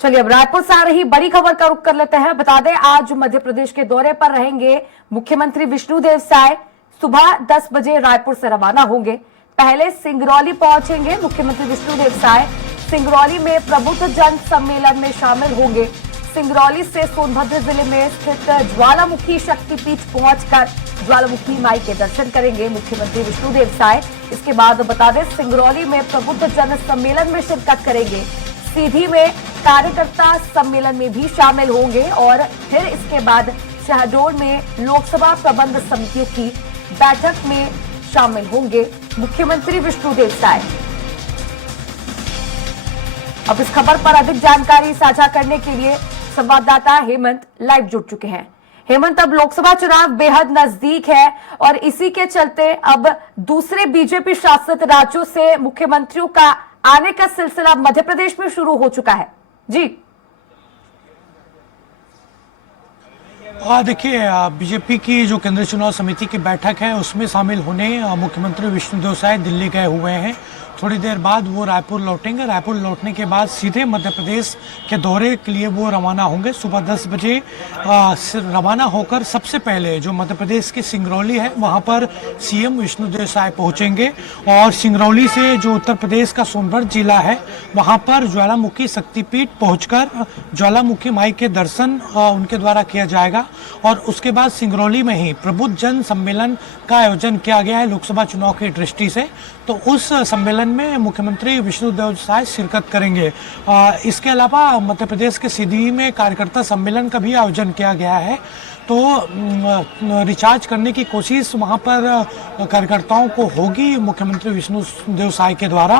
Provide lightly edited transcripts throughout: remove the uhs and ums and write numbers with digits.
चलिए अब रायपुर से आ रही बड़ी खबर का रुख कर लेते हैं। बता दें आज मध्य प्रदेश के दौरे पर रहेंगे मुख्यमंत्री विष्णुदेव साय। सुबह 10 बजे रायपुर से रवाना होंगे। पहले सिंगरौली पहुंचेंगे मुख्यमंत्री विष्णुदेव साय। सिंगरौली में प्रबुद्ध जन सम्मेलन में शामिल होंगे। सिंगरौली से सोनभद्र जिले में स्थित ज्वालामुखी शक्तिपीठ पहुंचकर ज्वालामुखी माई के दर्शन करेंगे मुख्यमंत्री विष्णुदेव साय। इसके बाद बता दें सिंगरौली में प्रबुद्ध जन सम्मेलन में शिरकत करेंगे। सीधी में कार्यकर्ता सम्मेलन में भी शामिल होंगे और फिर इसके बाद शहडोल में लोकसभा प्रबंध समितियों की बैठक में शामिल होंगे मुख्यमंत्री विष्णुदेव साय। अब इस खबर पर अधिक जानकारी साझा करने के लिए संवाददाता हेमंत लाइव जुड़ चुके हैं। हेमंत, अब लोकसभा चुनाव बेहद नजदीक है और इसी के चलते अब दूसरे बीजेपी शासित राज्यों से मुख्यमंत्रियों का आने का सिलसिला मध्य प्रदेश में शुरू हो चुका है। जी देखिए, बीजेपी की जो केंद्रीय चुनाव समिति की बैठक है उसमें शामिल होने मुख्यमंत्री विष्णुदेव साय दिल्ली गए हुए हैं। थोड़ी देर बाद वो रायपुर लौटेंगे। रायपुर लौटने के बाद सीधे मध्य प्रदेश के दौरे के लिए वो रवाना होंगे। सुबह 10 बजे रवाना होकर सबसे पहले जो मध्य प्रदेश की सिंगरौली है वहाँ पर सीएम विष्णुदेव साय पहुँचेंगे और सिंगरौली से जो उत्तर प्रदेश का सोनभद्र जिला है वहाँ पर ज्वालामुखी शक्तिपीठ पहुँचकर ज्वालामुखी माई के दर्शन उनके द्वारा किया जाएगा और उसके बाद सिंगरौली में ही प्रबुद्ध जन सम्मेलन का आयोजन किया गया है लोकसभा चुनाव की दृष्टि से। तो उस सम्मेलन में मुख्यमंत्री विष्णुदेव साय शिरकत करेंगे। इसके अलावा मध्य प्रदेश के सीधी में कार्यकर्ता सम्मेलन का भी आयोजन किया गया है। तो रिचार्ज करने की कोशिश वहां पर कार्यकर्ताओं को होगी मुख्यमंत्री विष्णुदेव साय के द्वारा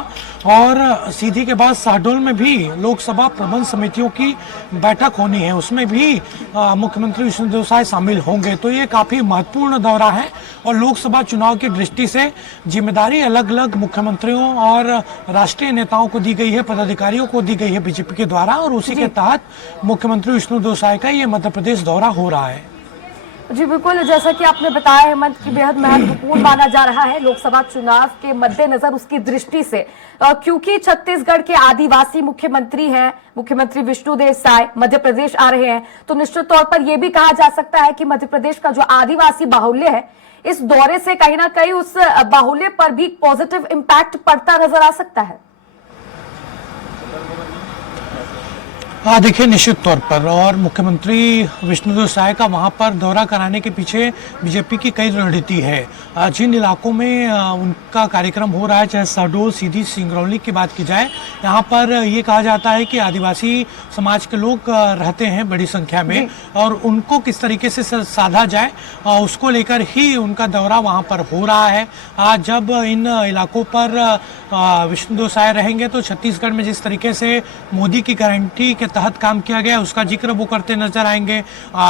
और सीधी के बाद शहडोल में भी लोकसभा प्रबंध समितियों की बैठक होनी है, उसमें भी मुख्यमंत्री विष्णुदेव साय शामिल होंगे। तो ये काफ़ी महत्वपूर्ण दौरा है और लोकसभा चुनाव की दृष्टि से जिम्मेदारी अलग अलग मुख्यमंत्रियों और राष्ट्रीय नेताओं को दी गई है, पदाधिकारियों को दी गई है बीजेपी के द्वारा और उसी के तहत मुख्यमंत्री विष्णुदेव साय का ये मध्य प्रदेश दौरा हो रहा है। जी बिल्कुल, जैसा कि आपने बताया हेमंत की बेहद महत्वपूर्ण माना जा रहा है लोकसभा चुनाव के मद्देनजर उसकी दृष्टि से, क्योंकि छत्तीसगढ़ के आदिवासी मुख्यमंत्री हैं मुख्यमंत्री विष्णुदेव साय मध्य प्रदेश आ रहे हैं। तो निश्चित तौर पर यह भी कहा जा सकता है कि मध्य प्रदेश का जो आदिवासी बाहुल्य है इस दौरे से कहीं ना कहीं उस बाहुल्य पर भी पॉजिटिव इम्पैक्ट पड़ता नजर आ सकता है। देखिए, निश्चित तौर पर और मुख्यमंत्री विष्णुदेव साय का वहाँ पर दौरा कराने के पीछे बीजेपी की कई रणनीति है। जिन इलाकों में उनका कार्यक्रम हो रहा है, चाहे शहडोल, सीधी, सिंगरौली की बात की जाए, यहाँ पर ये कहा जाता है कि आदिवासी समाज के लोग रहते हैं बड़ी संख्या में और उनको किस तरीके से साधा जाए उसको लेकर ही उनका दौरा वहाँ पर हो रहा है। जब इन इलाकों पर विष्णुदेव साय रहेंगे तो छत्तीसगढ़ में जिस तरीके से मोदी की गारंटी के तहत काम किया गया उसका जिक्र वो करते नजर आएंगे।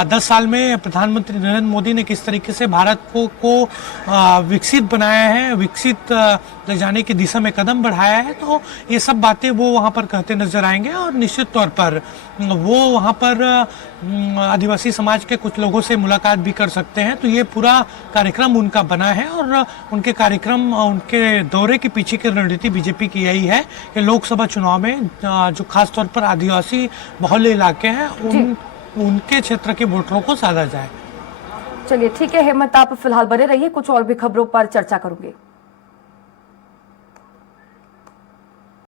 10 साल में प्रधानमंत्री नरेंद्र मोदी ने किस तरीके से भारत को विकसित बनाया है, विकसित ले जाने की दिशा में कदम बढ़ाया है, तो ये सब बातें वो वहाँ पर कहते नजर आएंगे और निश्चित तौर पर वो वहाँ पर आदिवासी समाज के कुछ लोगों से मुलाकात भी कर सकते हैं। तो ये पूरा कार्यक्रम उनका बना है और उनके कार्यक्रम, उनके दौरे के पीछे की रणनीति बीजेपी की यही है कि लोकसभा चुनाव में जो खास तौर पर आदिवासी बहुल्य इलाके हैं उनके क्षेत्र के वोटरों को साधा जाए। चलिए ठीक है हेमंत, आप फिलहाल बने रहिए, कुछ और भी खबरों पर चर्चा करूंगी।